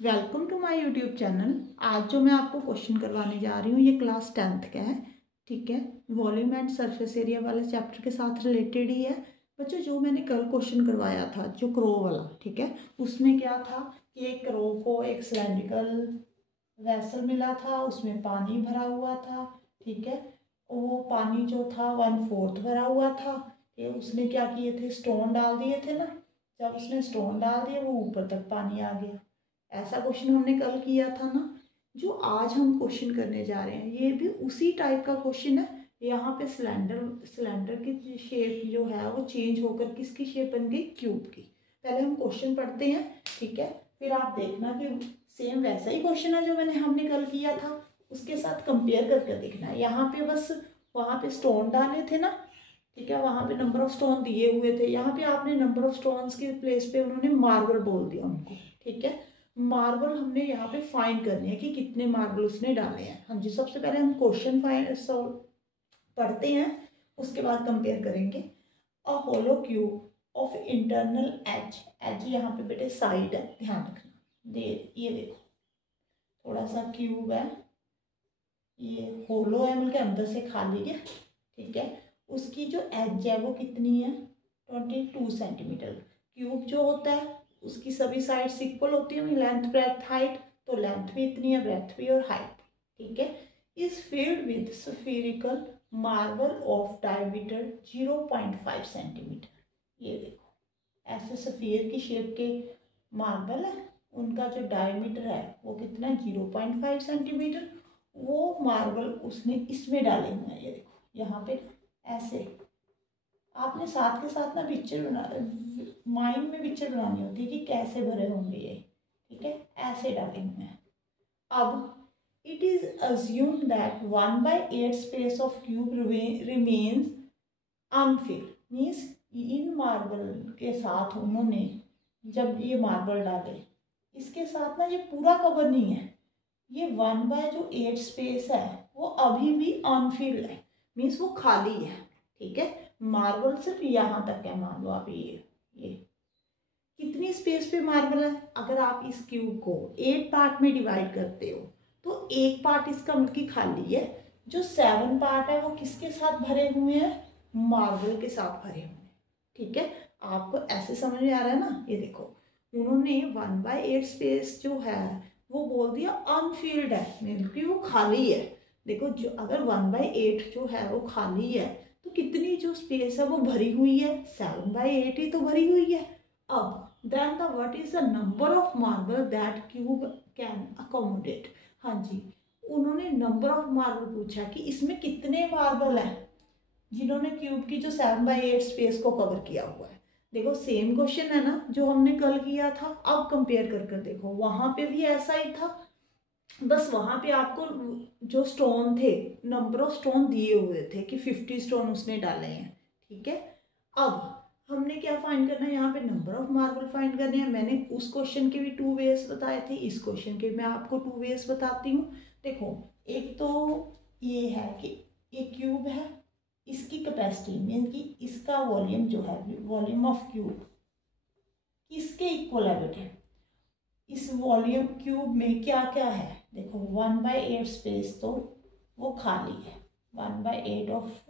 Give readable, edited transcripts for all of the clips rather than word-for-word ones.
Welcome to my YouTube channel. आज जो मैं आपको क्वेश्चन करवाने जा रही हूँ ये क्लास 10th का है। ठीक है, वॉल्यूम एंड सरफेस एरिया वाले चैप्टर के साथ रिलेटेड ही है। बच्चों, जो मैंने कल क्वेश्चन करवाया था जो क्रो वाला, ठीक है, उसमें क्या था कि एक क्रो को एक सिलेंड्रिकल वेसल मिला था, उसमें पानी भरा हुआ था। ठीक है, वो पानी जो था 1/4 भरा हुआ था। ये उसने क्या किए थे, स्टोन डाल दिए थे ना। जब उसने स्टोन डाल दिए वो ऊपर तक पानी आ गया। ऐसा क्वेश्चन हमने कल किया था ना। जो आज हम क्वेश्चन करने जा रहे हैं ये भी उसी टाइप का क्वेश्चन है। यहाँ पे सिलेंडर की शेप जो है वो चेंज होकर किसकी शेप बन गई, क्यूब की। पहले हम क्वेश्चन पढ़ते हैं, ठीक है, फिर आप देखना कि सेम वैसा ही क्वेश्चन है जो हमने कल किया था, उसके साथ कंपेयर करके देखना है। यहाँ पे बस वहाँ पे स्टोन डाले थे ना, ठीक है, वहाँ पे नंबर ऑफ स्टोन दिए हुए थे। यहाँ पे आपने नंबर ऑफ स्टोन्स के प्लेस पे उन्होंने मार्बल बोल दिया उनको। ठीक है, मार्बल हमने यहाँ पे फाइंड करनी है कि कितने मार्बल उसने डाले हैं। हाँ जी, सबसे पहले हम क्वेश्चन सॉल्व पढ़ते हैं, उसके बाद कंपेयर करेंगे। A hollow cube of internal edge, edge यहाँ पे बेटे साइड है, ध्यान रखना। ये देखो थोड़ा सा क्यूब है, ये होलो है, मतलब अंदर से खाली है। ठीक है, उसकी जो एज है वो कितनी है, 22 सेंटीमीटर। क्यूब जो होता है उसकी सभी साइड्स इक्वल होती है, लेंथ ब्रेथ हाइट, तो लेंथ भी इतनी है, ब्रेथ भी और हाइट। ठीक है, is filled with spherical marble of diameter 0.5 centimetre. ये देखो ऐसे सफेयर की शेप के मार्बल है, उनका जो डायमीटर है वो कितना है, 0.5 सेंटीमीटर। वो मार्बल उसने इसमें डाले हुए हैं, ये देखो यहाँ पे ऐसे। आपने साथ के साथ ना पिक्चर बना, माइंड में पिक्चर बनानी होती है कि कैसे भरे होंगे ये। ठीक है, ऐसे डाले हुए हैं। अब it is assume that 1/8 space of cube remains Anfield. Means in marble के साथ उन्होंने जब ये मार्बल डाले, इसके साथ ना ये पूरा कवर नहीं है, ये 1/8 स्पेस है वो अभी भी अनफिल्ड है, मीन्स वो खाली है। ठीक है, मार्बल सिर्फ यहाँ तक है। मान लो आप ये कितनी स्पेस पे मार्बल है। अगर आप इस क्यूब को 8 पार्ट में डिवाइड करते हो तो एक पार्ट इसका मतलब खाली है, जो 7 पार्ट है वो किसके साथ भरे हुए हैं, मार्बल के साथ भरे हुए हैं। ठीक है, आपको ऐसे समझ में आ रहा है ना। ये देखो उन्होंने 1/8 स्पेस जो है वो बोल दिया अनफिल्ड है, मतलब कि वो खाली है। देखो जो अगर 1/8 जो है वो खाली है तो कितनी जो स्पेस है वो भरी हुई है, 7/8 ही तो भरी हुई है। अब then the what is the number of marble that cube can accommodate। हाँ जी, उन्होंने नंबर ऑफ मार्बल पूछा कि इसमें कितने मार्बल हैं जिन्होंने क्यूब की जो 7/8 स्पेस को कवर किया हुआ है। देखो सेम क्वेश्चन है ना जो हमने कल किया था। अब कंपेयर कर देखो, वहां पे भी ऐसा ही था, बस वहां पे आपको जो स्टोन थे, नंबर ऑफ स्टोन दिए हुए थे कि 50 स्टोन उसने डाले हैं। ठीक है, अब हमने क्या फाइंड करना है, यहाँ पे नंबर ऑफ मार्बल फाइंड करने हैं। मैंने उस क्वेश्चन के भी 2 वेज बताए थे, इस क्वेश्चन के मैं आपको 2 वेज बताती हूँ। देखो एक तो ये है कि एक क्यूब है, इसकी कैपेसिटी मीन कि इसका वॉल्यूम जो है, वॉल्यूम ऑफ क्यूब किसके इक्वल है बेटे, इस वॉल्यूम क्यूब में क्या क्या है। देखो 1/8 स्पेस तो वो खाली है, 1/8 ऑफ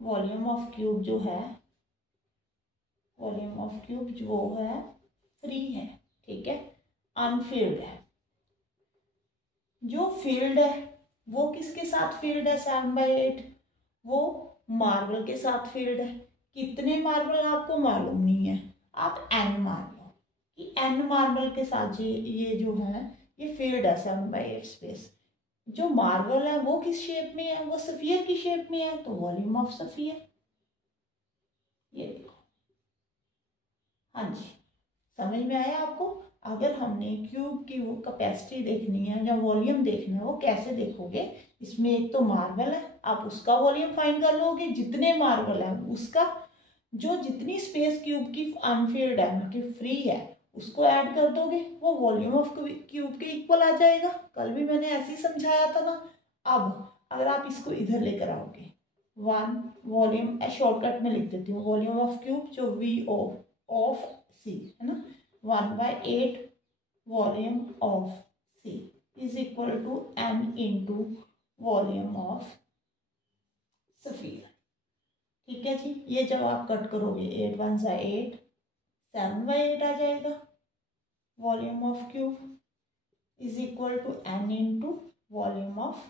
वॉल्यूम ऑफ क्यूब जो है, वॉल्यूम ऑफ क्यूब जो है फ्री है। ठीक है, अनफिल्ड है। जो फील्ड है वो किसके साथ फील्ड है, 7/8, वो मार्बल के साथ फील्ड है। कितने मार्बल आपको मालूम नहीं है, आप n मान लो कि n मार्बल के साथ ये जो है ये फील्ड है 7/8 स्पेस। जो मार्बल है वो किस शेप में है, वो सफियर की शेप में है, तो वॉल्यूम ऑफ सफियर। ये देखो, हाँ जी, समझ में आया आपको। अगर हमने क्यूब की वो कैपेसिटी देखनी है या वॉल्यूम देखना है, वो कैसे देखोगे, इसमें एक तो मार्बल है, आप उसका वॉल्यूम फाइंड कर लोगे, जितने मार्बल है उसका जो जितनी स्पेस क्यूब की अनफिल्ड है मतलब फ्री है उसको ऐड कर दोगे, वो वॉल्यूम ऑफ क्यूब के इक्वल आ जाएगा। कल भी मैंने ऐसे ही समझाया था ना। अब अगर आप इसको इधर लेकर आओगे, 1 वॉल्यूम शॉर्टकट में लिख देती हूँ, वॉल्यूम ऑफ क्यूब जो V ऑफ सी है ना, 1/8 volume of C is equal to m into volume of sphere. ठीक है जी, ये जब आप कट करोगे 8 1 सा 8, 7/8 आ जाएगा volume of cube is equal to n into volume of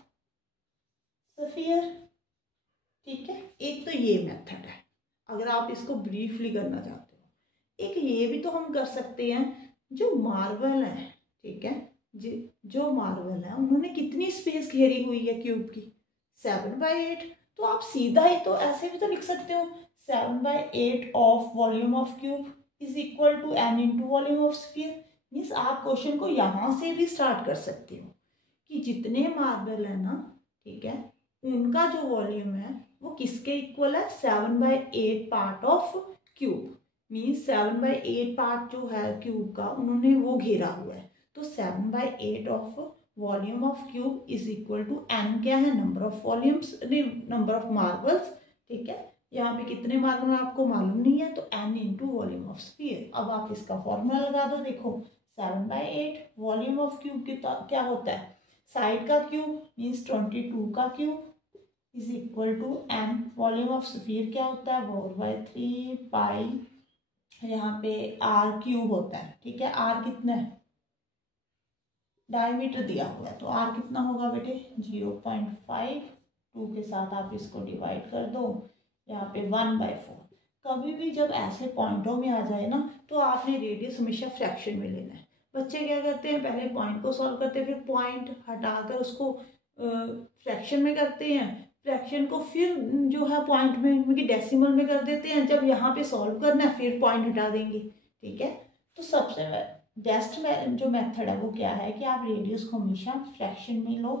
sphere. ठीक है, एक तो ये मेथड है अगर आप इसको ब्रीफली करना चाहते हो। एक ये भी तो हम कर सकते हैं, जो मार्बल है, ठीक है, जो मार्बल है उन्होंने कितनी स्पेस घेरी हुई है क्यूब की, 7/8। तो आप सीधा ही तो ऐसे भी तो लिख सकते हो 7/8 of volume of cube is equal to n into volume of sphere. Means आप क्वेश्चन को यहाँ से भी स्टार्ट कर सकते हो कि जितने मार्बल है ना, ठीक है, उनका जो वॉल्यूम है वो किसके इक्वल है, 7/8 part of cube. Means 7/8 part जो है क्यूब का उन्होंने वो घेरा हुआ है, तो 7/8 of volume of cube is equal to n क्या है, number of volumes, number of marbles. ठीक है, यहाँ पे कितने मार्बल आपको मालूम नहीं है, तो n into volume of sphere. अब आप इसका फॉर्मूला लगा दो, देखो 7/8 वॉल्यूम ऑफ क्यूब क्या होता है, साइड का क्यूब मीन्स 22 का cube is equal to m, volume of sphere क्या होता है 4/3 पाई, यहाँ पे r क्यूब होता है। ठीक है, r कितना है, डायमीटर दिया हुआ है, तो r कितना होगा बेटे 0.5, 2 के साथ आप इसको डिवाइड कर दो, यहाँ पे 1/4। कभी भी जब ऐसे पॉइंटों में आ जाए ना, तो आपने रेडियस हमेशा फ्रैक्शन में लेना है। बच्चे क्या करते हैं, पहले पॉइंट को सॉल्व करते हैं, फिर पॉइंट हटाकर उसको फ्रैक्शन में करते हैं, फ्रैक्शन को फिर जो है पॉइंट में उनकी डेसिमल में कर देते हैं। जब यहाँ पे सॉल्व करना है फिर पॉइंट हटा देंगे। ठीक है, तो सबसे बेस्ट जो मेथड है वो क्या है कि आप रेडियस को हमेशा फ्रैक्शन में लो,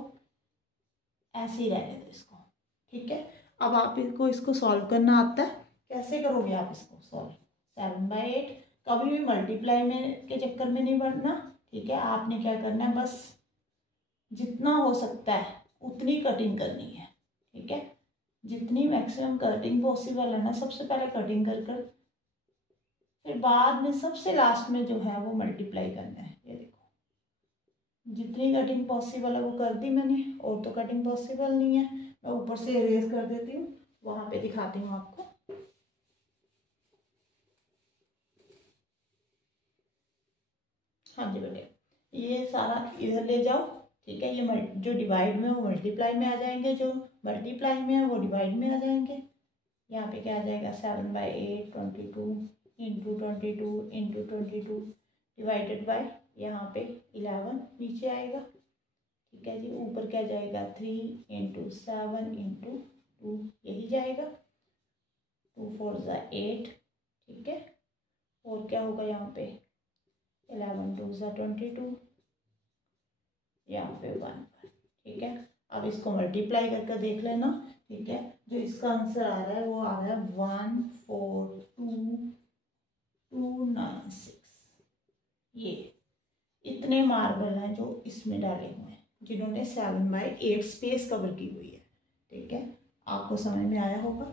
ऐसे ही रहने दो इसको। ठीक है, अब आप इसको सॉल्व करना आता है, कैसे करोगे आप इसको सॉल्व, 7/8 कभी भी मल्टीप्लाई में के चक्कर में नहीं बढ़ना। ठीक है, आपने क्या करना है, बस जितना हो सकता है उतनी कटिंग करनी है। ठीक है, जितनी मैक्सिमम कटिंग पॉसिबल है ना, सबसे पहले कटिंग कर फिर बाद में सबसे लास्ट में जो है वो मल्टीप्लाई करना है। ये देखो, जितनी कटिंग पॉसिबल है वो कर दी मैंने, और तो कटिंग पॉसिबल नहीं है। मैं ऊपर से इरेज कर देती हूँ, वहां पे दिखाती हूँ आपको। हाँ जी बेटे, ये सारा इधर ले जाओ। ठीक है, ये जो डिवाइड में वो मल्टीप्लाई में आ जाएंगे, जो मल्टीप्लाई में है वो डिवाइड में आ जाएंगे। यहाँ पे क्या आ जाएगा 7/8 22 इंटू 22 इंटू 22 डिवाइडेड बाय यहाँ पे 11 नीचे आएगा। ठीक है जी, ऊपर क्या जाएगा 3 इंटू 7 इंटू 2, यही जाएगा 2 4 8। ठीक है, और क्या होगा यहाँ पे 11 2 22, यहाँ पे 1। ठीक है, अब इसको मल्टीप्लाई करके देख लेना। ठीक है, जो इसका आंसर आ रहा है वो आ रहा है 14296। ये इतने मार्बल हैं जो इसमें डाले हुए हैं, जिन्होंने 7/8 स्पेस कवर की हुई है। ठीक है, आपको समझ में आया होगा,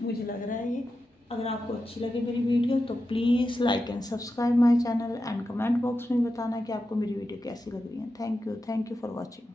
मुझे लग रहा है ये। अगर आपको अच्छी लगे मेरी वीडियो तो please like and subscribe my channel and comment box में बताना कि आपको मेरी वीडियो कैसी लग रही है। Thank you for watching.